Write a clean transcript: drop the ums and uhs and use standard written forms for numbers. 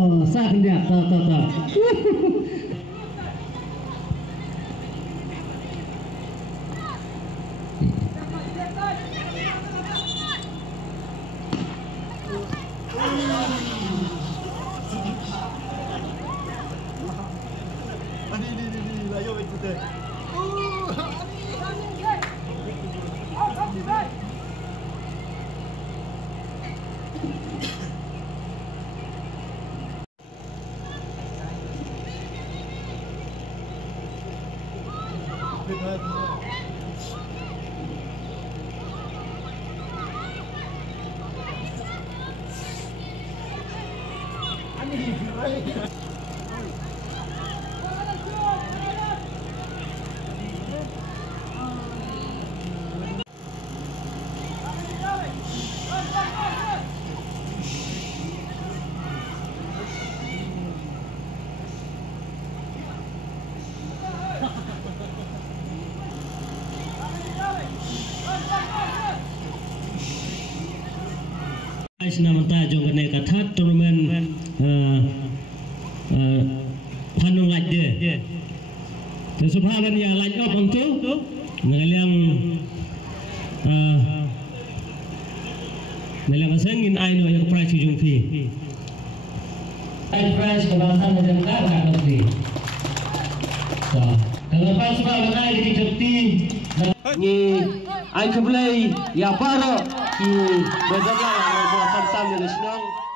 Oh, sakit dia. Senamata jong kene kathat tournament phanong laj de te subhaban ya laj op ontu ngaliang melang asengin aino yang price jung fi price kebasan dan ka fi so kalau pas subhaban ai di jepti ni ai keblai ya paro ki bezala sampai nasional.